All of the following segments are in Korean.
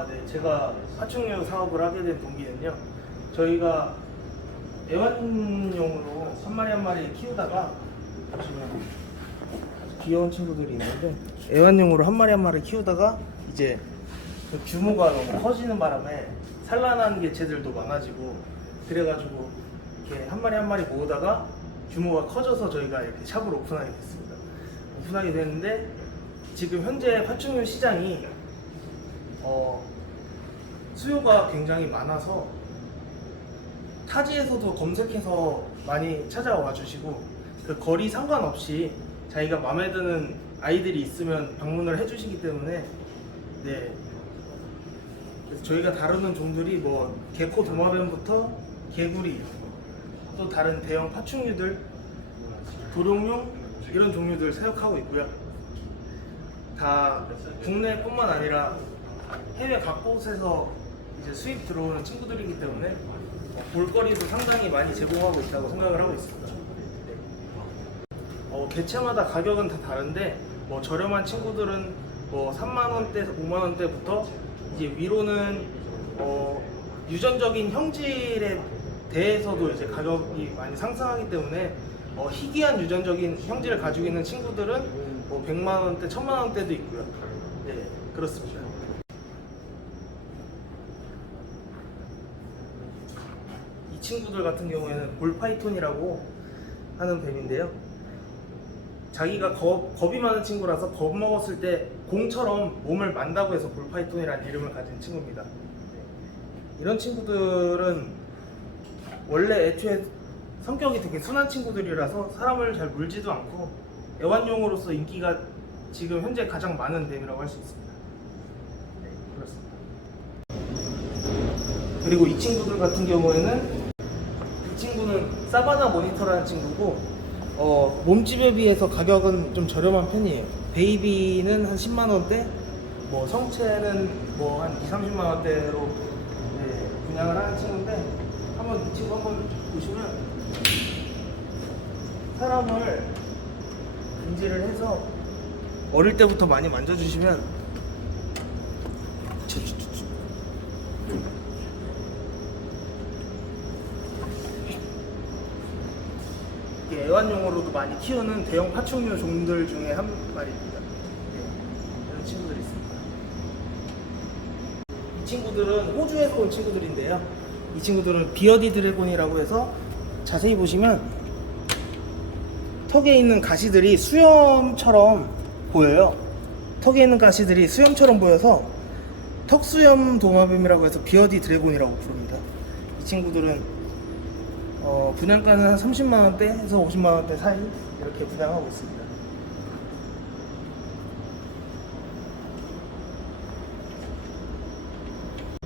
아, 네. 제가 파충류 사업을 하게 된 동기는요. 저희가 애완용으로 한 마리 한 마리 키우다가 보시면 아주 귀여운 친구들이 있는데 애완용으로 한 마리 한 마리 키우다가 이제 그 규모가 너무 커지는 바람에 산란한 개체들도 많아지고 그래가지고 이렇게 한 마리 한 마리 모으다가 규모가 커져서 저희가 이렇게 샵을 오픈하게 됐습니다. 오픈하게 됐는데 지금 현재 파충류 시장이 어, 수요가 굉장히 많아서 타지에서도 검색해서 많이 찾아와 주시고 그 거리 상관없이 자기가 마음에 드는 아이들이 있으면 방문을 해주시기 때문에 네. 그래서 저희가 다루는 종들이 뭐 개코 도마뱀부터 개구리 또 다른 대형 파충류들 도룡용 이런 종류들 사육하고 있고요. 다 국내뿐만 아니라 해외 각 곳에서 이제 수입 들어오는 친구들이기 때문에 어, 볼거리도 상당히 많이 제공하고 있다고 생각을 하고 있습니다. 네. 어, 개체마다 가격은 다 다른데 뭐 저렴한 친구들은 뭐 3만 원대, 5만 원대부터 이제 위로는 어, 유전적인 형질에 대해서도 이제 가격이 많이 상승하기 때문에 어, 희귀한 유전적인 형질을 가지고 있는 친구들은 뭐 100만 원대, 1000만 원대도 있고요. 네, 그렇습니다. 이 친구들 같은 경우에는 볼파이톤이라고 하는 뱀인데요. 자기가 겁, 겁이 많은 친구라서 겁 먹었을 때 공처럼 몸을 만다고 해서 볼파이톤이라는 이름을 가진 친구입니다. 네. 이런 친구들은 원래 애초에 성격이 되게 순한 친구들이라서 사람을 잘 물지도 않고 애완용으로서 인기가 지금 현재 가장 많은 뱀이라고 할 수 있습니다. 네, 그렇습니다. 그리고 이 친구들 같은 경우에는 사바나 모니터라는 친구고 어, 몸집에 비해서 가격은 좀 저렴한 편이에요. 베이비는 한 10만 원대, 뭐 성체는 뭐 한 2, 30만 원대로 네, 분양을 하는 친구인데 한번 이 친구 한번 보시면 사람을 인지를 해서 어릴 때부터 많이 만져주시면 이게 애완용으로도 많이 키우는 대형 파충류 종들 중에 한 마리입니다. 네, 이런 친구들이 있습니다. 이 친구들은 호주에서 온 친구들인데요. 이 친구들은 비어디 드래곤이라고 해서 자세히 보시면 턱에 있는 가시들이 수염처럼 보여요. 턱에 있는 가시들이 수염처럼 보여서 턱수염 도마뱀이라고 해서 비어디 드래곤이라고 부릅니다. 이 친구들은 어, 분양가는 한 30만 원대에서 50만 원대 사이 이렇게 분양하고 있습니다.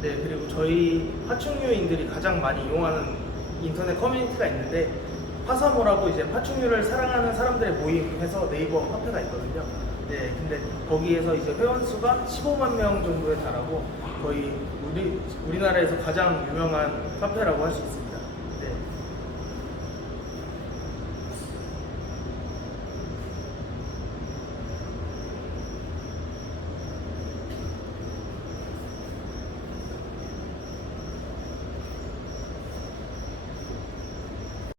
네, 그리고 저희 파충류인들이 가장 많이 이용하는 인터넷 커뮤니티가 있는데 파사모라고 이제 파충류를 사랑하는 사람들의 모임해서 네이버 카페가 있거든요. 네, 근데 거기에서 이제 회원 수가 15만 명 정도에 달하고 거의 우리 우리나라에서 가장 유명한 카페라고 할 수 있습니다.